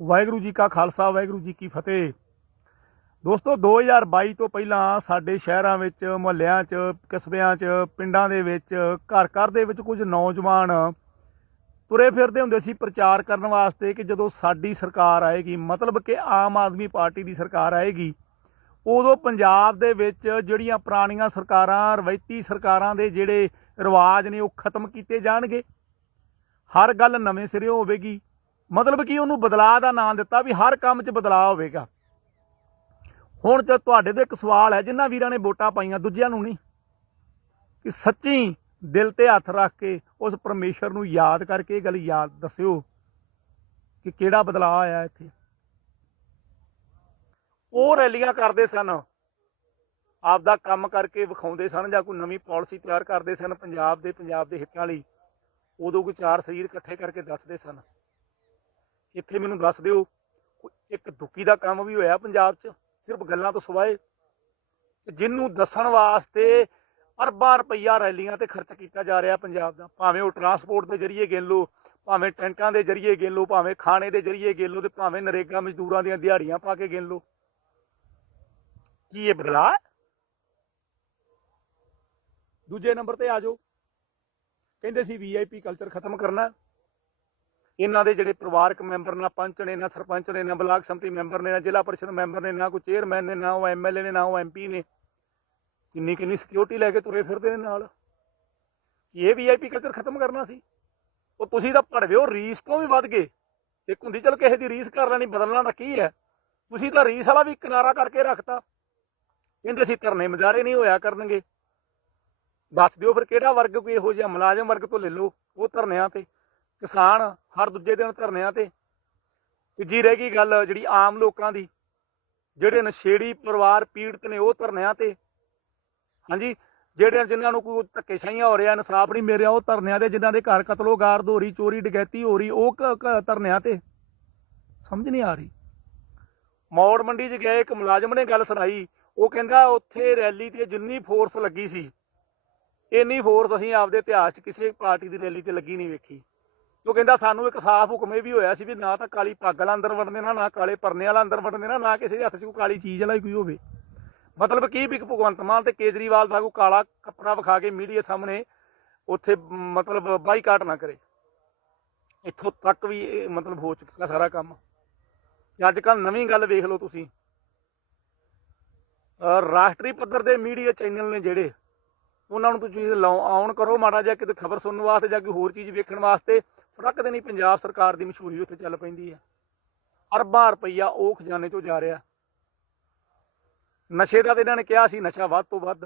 ਵਾਹਿਗੁਰੂ ਜੀ ਕਾ ਖਾਲਸਾ, ਵਾਹਿਗੁਰੂ ਜੀ ਕੀ ਫਤਿਹ। ਦੋਸਤੋ 2022 ਤੋਂ ਪਹਿਲਾਂ ਸਾਡੇ ਸ਼ਹਿਰਾਂ ਵਿੱਚ, ਮੁਹੱਲਿਆਂ 'ਚ, ਕਸਬਿਆਂ 'ਚ, ਪਿੰਡਾਂ ਦੇ ਵਿੱਚ, ਘਰ ਘਰ ਦੇ ਵਿੱਚ ਕੁਝ ਨੌਜਵਾਨ ਤੁਰੇ ਫਿਰਦੇ ਹੁੰਦੇ ਸੀ ਪ੍ਰਚਾਰ ਕਰਨ ਵਾਸਤੇ ਕਿ ਜਦੋਂ ਸਾਡੀ ਸਰਕਾਰ ਆਏਗੀ, ਮਤਲਬ ਕਿ ਆਮ ਆਦਮੀ ਪਾਰਟੀ ਦੀ ਸਰਕਾਰ ਆਏਗੀ, ਉਦੋਂ ਪੰਜਾਬ ਦੇ ਵਿੱਚ ਜਿਹੜੀਆਂ ਪੁਰਾਣੀਆਂ ਸਰਕਾਰਾਂ, ਰਵਾਇਤੀ ਸਰਕਾਰਾਂ ਦੇ ਜਿਹੜੇ ਰਿਵਾਜ ਨੇ ਉਹ ਖਤਮ ਕੀਤੇ ਜਾਣਗੇ। ਹਰ ਗੱਲ ਨਵੇਂ ਸਿਰਿਓਂ ਹੋਵੇਗੀ। ਮਤਲਬ ਕਿ ਉਹਨੂੰ ਬਦਲਾਅ ਦਾ ਨਾਂ ਦਿੱਤਾ ਵੀ ਹਰ ਕੰਮ 'ਚ ਬਦਲਾਅ ਹੋਵੇਗਾ। ਹੁਣ ਤੇ ਤੁਹਾਡੇ ਤੇ ਇੱਕ ਸਵਾਲ ਹੈ ਜਿਨ੍ਹਾਂ ਵੀਰਾਂ ਨੇ ਵੋਟਾਂ ਪਾਈਆਂ, ਦੂਜਿਆਂ ਨੂੰ ਨਹੀਂ। ਕਿ ਸੱਚੀ ਦਿਲ ਤੇ ਹੱਥ ਰੱਖ ਕੇ ਉਸ ਪਰਮੇਸ਼ਰ ਨੂੰ ਯਾਦ ਕਰਕੇ ਇਹ ਗੱਲ ਯਾਦ ਦੱਸਿਓ ਕਿ ਕਿਹੜਾ ਬਦਲਾਅ ਆਇਆ ਇੱਥੇ। ਉਹ ਰੈਲੀਆਂ ਕਰਦੇ ਸਨ। ਆਪਦਾ ਕੰਮ ਕਰਕੇ ਵਿਖਾਉਂਦੇ ਸਨ ਜਾਂ ਕੋਈ ਨਵੀਂ ਪਾਲਿਸੀ ਤਿਆਰ ਕਰਦੇ ਸਨ, ਪੰਜਾਬ ਦੇ ਪੰਜਾਬ ਦੇ ਹਿੱਤਾਂ ਲਈ। ਉਦੋਂ ਕੋਈ ਚਾਰ ਸਰੀਰ ਇਕੱਠੇ ਕਰਕੇ ਦੱਸਦੇ ਸਨ। ਇੱਥੇ ਮੈਨੂੰ ਦੱਸ ਦਿਓ ਇੱਕ ਦੁੱਕੀ ਦਾ ਕੰਮ ਵੀ ਹੋਇਆ ਪੰਜਾਬ 'ਚ, ਸਿਰਫ ਗੱਲਾਂ ਤੋਂ ਸਵਾਏ? ਤੇ ਜਿਹਨੂੰ ਦੱਸਣ ਵਾਸਤੇ ਅਰਬਾਂ ਰੁਪਈਆ ਰੈਲੀਆਂ ਤੇ ਖਰਚ ਕੀਤਾ ਜਾ ਰਿਹਾ ਪੰਜਾਬ ਦਾ, ਭਾਵੇਂ ਉਹ ਟਰਾਂਸਪੋਰਟ ਦੇ ਜ਼ਰੀਏ ਗਿਣ ਲਓ, ਭਾਵੇਂ ਟੈਂਕਾਂ ਦੇ ਜ਼ਰੀਏ ਗਿਣ ਲਓ, ਭਾਵੇਂ ਖਾਣੇ ਦੇ ਜ਼ਰੀਏ ਗਿਣ ਲਓ ਤੇ ਭਾਵੇਂ ਨਰੇਗਾ ਮਜ਼ਦੂਰਾਂ ਦੀਆਂ ਦਿਹਾੜੀਆਂ ਪਾ ਕੇ ਗਿਣ ਲਓ। ਕੀ ਇਹ ਬਦਲਾਅ ਦੂਜੇ ਨੰਬਰ ਤੇ ਆ ਜਾਓ। ਕਹਿੰਦੇ ਸੀ ਵੀਆਈਪੀ ਕਲਚਰ ਖਤਮ ਕਰਨਾ ਇਹਨਾਂ ਦੇ ਜਿਹੜੇ ਪਰਿਵਾਰਕ ਮੈਂਬਰ ਨਾ ਪੰਚ ਨੇ, ਨਾ ਸਰਪੰਚ ਨੇ, ਨਾ ਬਲਾਕ ਸੰਮਤੀ ਮੈਂਬਰ ਨੇ, ਨਾ ਜ਼ਿਲ੍ਹਾ ਪਰਿਸ਼ਦ ਮੈਂਬਰ ਨੇ, ਨਾ ਕੋਈ ਚੇਅਰਮੈਨ ਨੇ, ਨਾ ਉਹ ਐਮਐਲਏ ਨੇ, ਨਾ ਉਹ ਐਮਪੀ ਨੇ ਕਿੰਨੀ ਕਿੰਨੀ ਸਿਕਿਉਰਿਟੀ ਲੈ ਕੇ ਤੁਰੇ ਫਿਰਦੇ ਨੇ ਨਾਲ? ਕੀ ਇਹ ਵੀਆਈਪੀ ਕਲਚਰ ਖਤਮ ਕਰਨਾ ਸੀ? ਉਹ ਤੁਸੀਂ ਤਾਂ ਭੜਵੇ ਰੀਸ ਤੋਂ ਵੀ ਵੱਧ ਗਏ। ਇੱਕ ਹੁੰਦੀ ਚਲ ਕਿਸੇ ਦੀ ਰੀਸ ਕਰ ਲੈਣੀ, ਬਦਲਣਾ ਤਾਂ ਕੀ ਹੈ? ਤੁਸੀਂ ਤਾਂ ਰੀਸ ਵਾਲਾ ਵੀ ਕਿਨਾਰਾ ਕਰਕੇ ਰੱਖਤਾ। ਕਹਿੰਦੇ ਸੀ ਧਰਨੇ ਮਜ਼ਾਰੇ ਨਹੀਂ ਹੋਇਆ ਕਰਨਗੇ। ਦੱਸ ਦਿਓ ਫਿਰ ਕਿਹੜਾ ਵਰਗ ਕੋਈ ਇਹੋ ਜਿਹਾ ਮੁਲਾਜ਼ਮ ਵਰਗ ਤੋਂ ਲੈ ਲਓ, ਉਹ ਧਰਨਿਆਂ ਤੇ। ਕਿਸਾਨ ਹਰ ਦੂਜੇ ਦਿਨ ਧਰਨਿਆਂ ਤੇ। ਤੀਜੀ ਰਹਿ ਗਈ ਗੱਲ ਜਿਹੜੀ ਆਮ ਲੋਕਾਂ ਦੀ, ਜਿਹੜੇ ਨਸ਼ੇੜੀ ਪਰਿਵਾਰ ਪੀੜਤ ਨੇ ਉਹ ਧਰਨਿਆਂ ਤੇ। ਹਾਂਜੀ ਜਿਹੜੇ ਜਿਨ੍ਹਾਂ ਨੂੰ ਕੋਈ ਧੱਕੇਸ਼ਾਹੀਆਂ ਹੋ ਰਿਹਾ ਇਨਸਾਫ ਨਹੀਂ ਮਿਲ ਰਿਹਾ, ਉਹ ਧਰਨਿਆਂ ਤੇ ਜਿਨ੍ਹਾਂ ਦੇ ਘਰ ਕਤਲੋ ਗਾਰਦ ਹੋ ਰਹੀ ਚੋਰੀ, ਡਕੈਤੀ ਹੋ ਰਹੀ, ਉਹ ਕ- ਧਰਨਿਆਂ ਤੇ। ਸਮਝ ਨਹੀਂ ਆ ਰਹੀ। ਮੌੜ ਮੰਡੀ 'ਚ ਗਏ, ਇੱਕ ਮੁਲਾਜ਼ਮ ਨੇ ਗੱਲ ਸੁਣਾਈ, ਉਹ ਕਹਿੰਦਾ ਉੱਥੇ ਰੈਲੀ ਤੇ ਜਿੰਨੀ ਫੋਰਸ ਲੱਗੀ ਸੀ, ਇੰਨੀ ਫੋਰਸ ਅਸੀਂ ਆਪਦੇ ਇਤਿਹਾਸ 'ਚ ਕਿਸੇ ਪਾਰਟੀ ਦੀ ਰੈਲੀ ਤੇ ਲੱਗੀ ਨਹੀਂ ਵੇਖੀ। ਉਹ ਕਹਿੰਦਾ ਸਾਨੂੰ ਇੱਕ ਸਾਫ਼ ਹੁਕਮ ਇਹ ਵੀ ਹੋਇਆ ਸੀ ਵੀ ਨਾ ਤਾਂ ਕਾਲੀ ਪੱਗ ਵਾਲਾ ਅੰਦਰ ਵੜਨ ਦੇਣਾ, ਨਾ ਕਾਲੇ ਪਰਨੇ ਵਾਲਾ ਅੰਦਰ ਵੜਨ ਦੇਣਾ, ਨਾ ਕਿਸੇ ਦੇ ਹੱਥ 'ਚ ਕੋਈ ਕਾਲੀ ਚੀਜ਼ ਵਾਲਾ ਕੋਈ ਹੋਵੇ। ਮਤਲਬ ਕੀ ਵੀ ਭਗਵੰਤ ਮਾਨ ਤੇ ਕੇਜਰੀਵਾਲ ਦਾ ਕੋਈ ਕਾਲਾ ਕੱਪੜਾ ਵਿਖਾ ਕੇ ਮੀਡੀਆ ਸਾਹਮਣੇ ਉੱਥੇ ਮਤਲਬ ਬਾਈਕਾਟ ਨਾ ਕਰੇ। ਇੱਥੋਂ ਤੱਕ ਵੀ ਇਹ ਮਤਲਬ ਹੋ ਚੁੱਕਾ ਸਾਰਾ ਕੰਮ। ਤੇ ਅੱਜ ਕੱਲ ਨਵੀਂ ਗੱਲ ਵੇਖ ਲਓ ਤੁਸੀਂ। ਰਾਸ਼ਟਰੀ ਪੱਧਰ ਦੇ ਮੀਡੀਆ ਚੈਨਲ ਨੇ ਜਿਹੜੇ, ਉਹਨਾਂ ਨੂੰ ਤੁਸੀਂ ਲਾਉ- ਆਉਣ ਕਰੋ ਮਾੜਾ ਜਿਹਾ ਕਿਤੇ ਖਬਰ ਸੁਣਨ ਵਾਸਤੇ ਜਾਂ ਕੋਈ ਹੋਰ ਚੀਜ਼ ਵੇਖਣ ਵਾਸਤੇ ਫ਼ਰਕ ਤੇ ਨਹੀਂ, ਪੰਜਾਬ ਸਰਕਾਰ ਦੀ ਮਸ਼ਹੂਰੀ ਉੱਥੇ ਚੱਲ ਪੈਂਦੀ ਹੈ ਅਰਬਾਂ ਰੁਪਈਆ ਉਹ ਖਜ਼ਾਨੇ ਚੋਂ ਜਾ ਰਿਹਾ। ਨਸ਼ੇ ਦਾ ਤੇ ਇਹਨਾਂ ਨੇ ਕਿਹਾ ਸੀ, ਨਸ਼ਾ ਵੱਧ ਤੋਂ ਵੱਧ।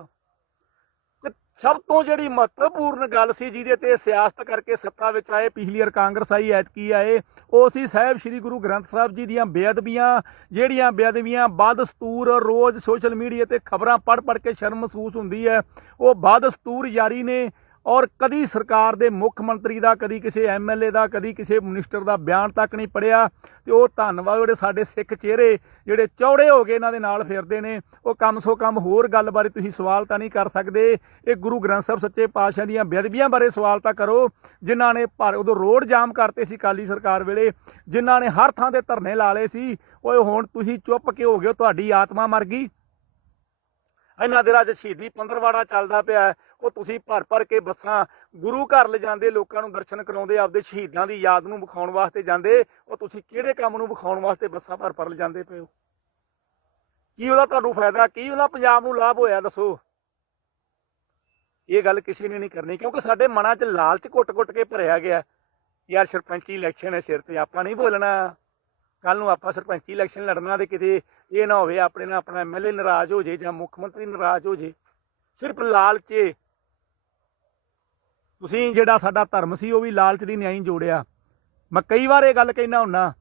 ਤੇ ਸਭ ਤੋਂ ਜਿਹੜੀ ਮਹੱਤਵਪੂਰਨ ਗੱਲ ਸੀ, ਜਿਹਦੇ ਤੇ ਸਿਆਸਤ ਕਰਕੇ ਸੱਤਾ ਵਿੱਚ ਆਏ, ਪਿਛਲੀ ਵਾਰ ਕਾਂਗਰਸ ਆਈ, ਐਤਕੀ ਆਏ, ਉਹ ਸੀ ਸਾਹਿਬ ਸ੍ਰੀ ਗੁਰੂ ਗ੍ਰੰਥ ਸਾਹਿਬ ਜੀ ਦੀਆਂ ਬੇਅਦਬੀਆਂ, ਜਿਹੜੀਆਂ ਬੇਅਦਬੀਆਂ ਬਦਸਤੂਰ ਰੋਜ਼ ਸੋਸ਼ਲ ਮੀਡੀਆ ਤੇ ਖਬਰਾਂ ਪੜ੍ਹ ਪੜ੍ਹ ਕੇ ਸ਼ਰਮ ਮਹਿਸੂਸ ਹੁੰਦੀ ਹੈ। ਉਹ ਬਦਸਤੂਰ ਯਾਰੀ ਨੇ ਔਰ ਕਦੀ ਸਰਕਾਰ ਦੇ ਮੁੱਖ ਮੰਤਰੀ ਦਾ, ਕਦੀ ਕਿਸੇ ਐਮਐਲਏ ਦਾ, ਕਦੀ ਕਿਸੇ ਮਿਨਿਸਟਰ ਦਾ ਬਿਆਨ ਤੱਕ ਨਹੀਂ ਪੜਿਆ। ਤੇ ਉਹ ਧੰਨਵਾਦ, ਜਿਹੜੇ ਸਾਡੇ ਸਿੱਖ ਚਿਹਰੇ, ਜਿਹੜੇ ਚੌੜੇ ਹੋ ਗਏ ਇਹਨਾਂ ਦੇ ਨਾਲ ਫਿਰਦੇ ਨੇ, ਉਹ ਕੰਮ ਸੋ ਕੰਮ ਹੋਰ ਗੱਲ ਬਾਰੇ ਤੁਸੀਂ ਸਵਾਲ ਤਾਂ ਨਹੀਂ ਕਰ ਸਕਦੇ। ਇਹ ਗੁਰੂ ਗ੍ਰੰਥ ਸਾਹਿਬ ਸੱਚੇ ਪਾਤਸ਼ਾਹ ਦੀਆਂ ਬੇਅਦਬੀਆਂ ਬਾਰੇ ਸਵਾਲ ਤਾਂ ਕਰੋ, ਜਿਨ੍ਹਾਂ ਨੇ ਪਰ ਉਦੋਂ ਰੋਡ ਜਾਮ ਕਰਤੇ ਸੀ ਕਾਲੀ ਸਰਕਾਰ ਵੇਲੇ, ਜਿਨ੍ਹਾਂ ਨੇ ਹਰ ਥਾਂ ਤੇ ਧਰਨੇ ਲਾ ਲਏ ਸੀ। ਓਏ ਹੁਣ ਤੁਸੀਂ ਚੁੱਪ ਕਿਉਂ ਹੋ ਗਏ ਹੋ? ਤੁਹਾਡੀ ਆਤਮਾ ਮਰ ਗਈ। ਇਹਨਾਂ ਦੇ ਰਾਜ ਸ਼ਹੀਦੀ ਪੰਦਰਵਾੜਾ ਚੱਲਦਾ ਪਿਆ। ਉਹ ਤੁਸੀਂ ਭਰ ਭਰ ਕੇ ਬੱਸਾਂ, ਗੁਰੂ ਘਰ ਲਿਜਾਂਦੇ, ਲੋਕਾਂ ਨੂੰ ਦਰਸ਼ਨ ਕਰਾਉਂਦੇ, ਆਪਦੇ ਸ਼ਹੀਦਾਂ ਦੀ ਯਾਦ ਨੂੰ ਵਿਖਾਉਣ ਵਾਸਤੇ ਜਾਂਦੇ, ਉਹ ਤੁਸੀਂ ਕਿਹੜੇ ਕੰਮ ਨੂੰ ਵਿਖਾਉਣ ਵਾਸਤੇ ਬੱਸਾਂ ਭਰ ਭਰ ਲਿਜਾਂਦੇ ਪਏ ਹੋ? ਕੀ ਉਹਦਾ ਤੁਹਾਨੂੰ ਫਾਇਦਾ? ਕੀ ਉਹਦਾ ਪੰਜਾਬ ਨੂੰ ਲਾਭ ਹੋਇਆ, ਦੱਸੋ? ਇਹ ਗੱਲ ਕਿਸੇ ਨੇ ਨਹੀਂ ਕਰਨੀ, ਕਿਉਂਕਿ ਸਾਡੇ ਮਨਾਂ 'ਚ ਲਾਲਚ ਘੁੱਟ-ਘੁੱਟ ਕੇ ਭਰਿਆ ਗਿਆ। ਯਾਰ ਸਰਪੰਚੀ ਇਲੈਕਸ਼ਨ ਹੈ ਸਿਰ ਤੇ, ਆਪਾਂ ਨਹੀਂ ਬੋਲਣਾ। ਕੱਲ ਨੂੰ ਆਪਾਂ ਸਰਪੰਚੀ ਇਲੈਕਸ਼ਨ ਲੜਨਾ ਤੇ ਕਿਤੇ ਇਹ ਨਾ ਹੋਵੇ, ਆਪਣੇ ਨਾਲ ਆਪਣਾ ਐਮਐਲਏ ਨਾਰਾਜ਼ ਹੋ ਜੇ ਜਾਂ ਮੁੱਖ ਮੰਤਰੀ ਨਾਰਾਜ਼ ਹੋ ਜੇ। ਸਿਰਫ ਲਾਲਚੇ ਤੁਸੀਂ ਜਿਹੜਾ ਸਾਡਾ ਧਰਮ ਸੀ, ਉਹ ਵੀ ਲਾਲਚ ਦੀ ਨਿਆਈ ਜੋੜਿਆ। ਮੈਂ ਕਈ ਵਾਰ ਇਹ ਗੱਲ ਕਹਿਣਾ ਹੁੰਨਾ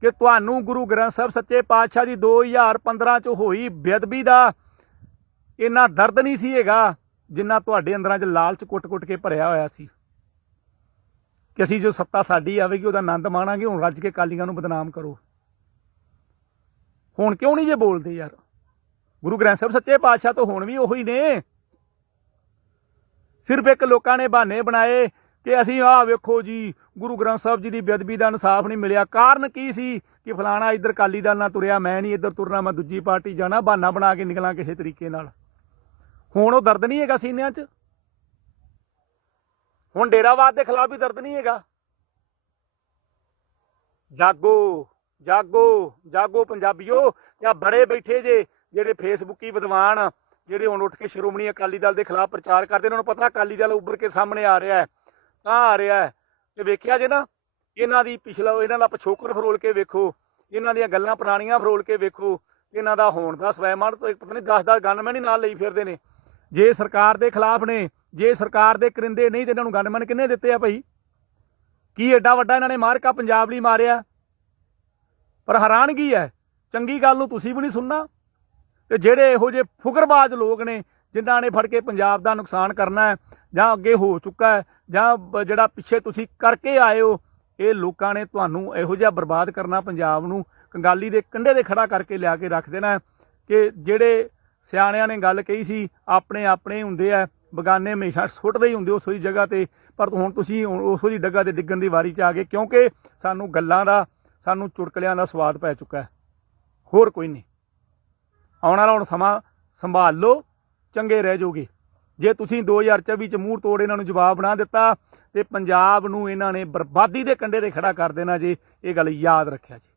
ਕਿ ਤੁਹਾਨੂੰ ਗੁਰੂ ਗ੍ਰੰਥ ਸਾਹਿਬ ਸੱਚੇ ਪਾਤਸ਼ਾਹ ਦੀ 2015 ਚ ਹੋਈ ਬੇਅਦਬੀ ਦਾ ਇੰਨਾ ਦਰਦ ਨਹੀਂ ਸੀ ਹੈਗਾ, ਜਿੰਨਾ ਤੁਹਾਡੇ ਅੰਦਰਾਂ 'ਚ ਲਾਲਚ ਕੁੱਟ-ਕੁੱਟ ਕੇ ਭਰਿਆ ਹੋਇਆ ਸੀ। ਕਿ ਅਸੀਂ ਜੋ ਸੱਤਾ ਸਾਡੀ ਆਵੇਗੀ, ਉਹਦਾ ਆਨੰਦ ਮਾਣਾਂਗੇ, ਹੁਣ ਰੱਜ ਕੇ ਕਾਲੀਆਂ ਨੂੰ ਬਦਨਾਮ ਕਰੋ। ਹੁਣ ਕਿਉਂ ਨਹੀਂ ਜੇ ਬੋਲਦੇ ਯਾਰ? ਗੁਰੂ ਗ੍ਰੰਥ ਸਾਹਿਬ ਸੱਚੇ ਪਾਤਸ਼ਾਹ ਤੋਂ ਹੁਣ ਵੀ ਉਹੀ ਨੇ। ਸਿਰਫ ਇੱਕ ਲੋਕਾਂ ਨੇ ਬਹਾਨੇ ਬਣਾਏ ਕਿ ਅਸੀਂ ਆਹ ਵੇਖੋ ਜੀ, ਗੁਰੂ ਗ੍ਰੰਥ ਸਾਹਿਬ ਜੀ ਦੀ ਬੇਅਦਬੀ ਦਾ ਇਨਸਾਫ ਨਹੀਂ ਮਿਲਿਆ। ਕਾਰਨ ਕੀ ਸੀ ਕਿ ਫਲਾਣਾ ਇੱਧਰ ਕਾਲੀ ਦਲ ਨਾਲ ਤੁਰਿਆ, ਮੈਂ ਨਹੀਂ ਇੱਧਰ ਤੁਰਨਾ, ਮੈਂ ਦੂਜੀ ਪਾਰਟੀ ਜਾਣਾ, ਬਹਾਨਾ ਬਣਾ ਕੇ ਨਿਕਲਾਂ ਕਿਸੇ ਤਰੀਕੇ ਨਾਲ। ਹੁਣ ਉਹ ਦਰਦ ਨਹੀਂ ਹੈਗਾ ਸੀਨਿਆਂ 'ਚ? ਹੁਣ ਡੇਰਾਵਾਦ ਦੇ ਖਿਲਾਫ ਵੀ ਦਰਦ ਨਹੀਂ ਹੈਗਾ? ਜਾਗੋ ਜਾਗੋ ਜਾਗੋ ਪੰਜਾਬੀਓ, ਜਾਂ ਬੜੇ ਬੈਠੇ ਜੇ, ਜਿਹੜੇ ਫੇਸਬੁੱਕੀ ਵਿਦਵਾਨ ਜਿਹੜੇ ਹੁਣ ਉੱਠ ਕੇ ਸ਼੍ਰੋਮਣੀ ਅਕਾਲੀ ਦਲ ਦੇ ਖਿਲਾਫ ਪ੍ਰਚਾਰ ਕਰਦੇ ਉਹਨਾਂ ਨੂੰ ਪਤਾ ਅਕਾਲੀ ਦਲ ਉੱਭਰ ਕੇ ਸਾਹਮਣੇ ਆ ਰਿਹਾ ਹੈ, ਤਾਂ ਆ ਰਿਹਾ ਹੈ। ਤੇ ਵੇਖਿਆ ਜੇ ਨਾ, ਇਹਨਾਂ ਦੀ ਪਿਛਲਾ ਇਹਨਾਂ ਦਾ ਪਿਛੋਕੜ ਫਰੋਲ ਕੇ ਵੇਖੋ, ਇਹਨਾਂ ਦੀਆਂ ਗੱਲਾਂ ਪੁਰਾਣੀਆਂ ਫਰੋਲ ਕੇ ਵੇਖੋ, ਇਹਨਾਂ ਦਾ ਹੋਣ ਦਾ ਸਵੈਮਾਨ ਪਤਾ ਨਹੀਂ 10 10 ਗਨਮੈਨ ਹੀ ਨਾਲ ਲਈ ਫਿਰਦੇ ਨੇ। ਜੇ ਸਰਕਾਰ ਦੇ ਖਿਲਾਫ ਨੇ, ਜੇ ਸਰਕਾਰ ਦੇ ਕਰਿੰਦੇ ਨਹੀਂ ਤੇ ਇਹਨਾਂ ਨੂੰ ਗਨਮੈਨ ਕਿੰਨੇ ਦਿੱਤੇ ਆ ਭਾਈ? ਕੀ ਐਡਾ ਵੱਡਾ ਇਹਨਾਂ ਨੇ ਮਾਰਕਾ ਪੰਜਾਬ ਲਈ ਮਾਰਿਆ? ਪਰ ਹੈਰਾਨਗੀ ਹੈ। ਚੰਗੀ ਗੱਲ ਨੂੰ ਤੁਸੀਂ ਵੀ ਨਹੀਂ ਸੁਣਨਾ। ਤੇ ਜਿਹੜੇ ਇਹੋ ਜਿਹੇ ਫੁਕਰਬਾਜ਼ ਲੋਕ ਨੇ, ਜਿਨ੍ਹਾਂ ਨੇ ਫੜ ਕੇ ਪੰਜਾਬ ਦਾ ਨੁਕਸਾਨ ਕਰਨਾ ਹੈ, ਜਾਂ ਅੱਗੇ ਹੋ ਚੁੱਕਾ ਹੈ, ਜਾਂ ਜਿਹੜਾ ਪਿੱਛੇ ਤੁਸੀਂ ਕਰਕੇ ਆਏ ਹੋ, ਇਹ ਲੋਕਾਂ ਨੇ ਤੁਹਾਨੂੰ ਇਹੋ ਜਿਹਾ ਬਰਬਾਦ ਕਰਨਾ ਪੰਜਾਬ ਨੂੰ ਕੰਗਾਲੀ ਦੇ ਕੰਢੇ ਦੇ ਖੜਾ ਕਰਕੇ ਲਿਆ ਕੇ ਰੱਖ ਦੇਣਾ ਕਿ ਜਿਹੜੇ ਸਿਆਣਿਆਂ ਨੇ ਗੱਲ ਕਹੀ ਸੀ, ਆਪਣੇ ਆਪਣੇ ਹੁੰਦੇ ਆ, ਬਗਾਨੇ ਹਮੇਸ਼ਾ ਸੁੱਟਦੇ ਹੀ ਹੁੰਦੇ ਉਸੋ ਦੀ ਜਗ੍ਹਾ ਤੇ, ਪਰ ਹੁਣ ਤੁਸੀਂ ਹੁਣ ਉਸੋ ਦੀ ਡੱਗਾ ਤੇ ਡਿੱਗਣ ਦੀ ਵਾਰੀ 'ਚ ਆ ਗਏ, ਕਿਉਂਕਿ ਸਾਨੂੰ ਗੱਲਾਂ ਦਾ, ਸਾਨੂੰ ਚੁਟਕਲਿਆਂ ਦਾ ਸਵਾਦ ਪੈ ਚੁੱਕਾ ਹੈ। ਹੋਰ ਕੋਈ ਨਹੀਂ। ਆਉਣ ਵਾਲਾ ਹੁਣ ਸਮਾਂ ਸੰਭਾਲ ਲਓ, ਚੰਗੇ ਰਹਿ ਜਾਓਗੇ। ਜੇ ਤੁਸੀਂ 2024 ਚ ਮੂੰਹ ਤੋੜ ਇਹਨਾਂ ਨੂੰ ਜਵਾਬ ਨਾ ਦਿੱਤਾ, ਤੇ ਪੰਜਾਬ ਨੂੰ ਇਹਨਾਂ ਨੇ ਬਰਬਾਦੀ ਦੇ ਕੰਢੇ ਤੇ ਖੜਾ ਕਰ ਦੇਣਾ ਜੇ, ਇਹ ਗੱਲ ਯਾਦ ਰੱਖਿਆ ਜੀ।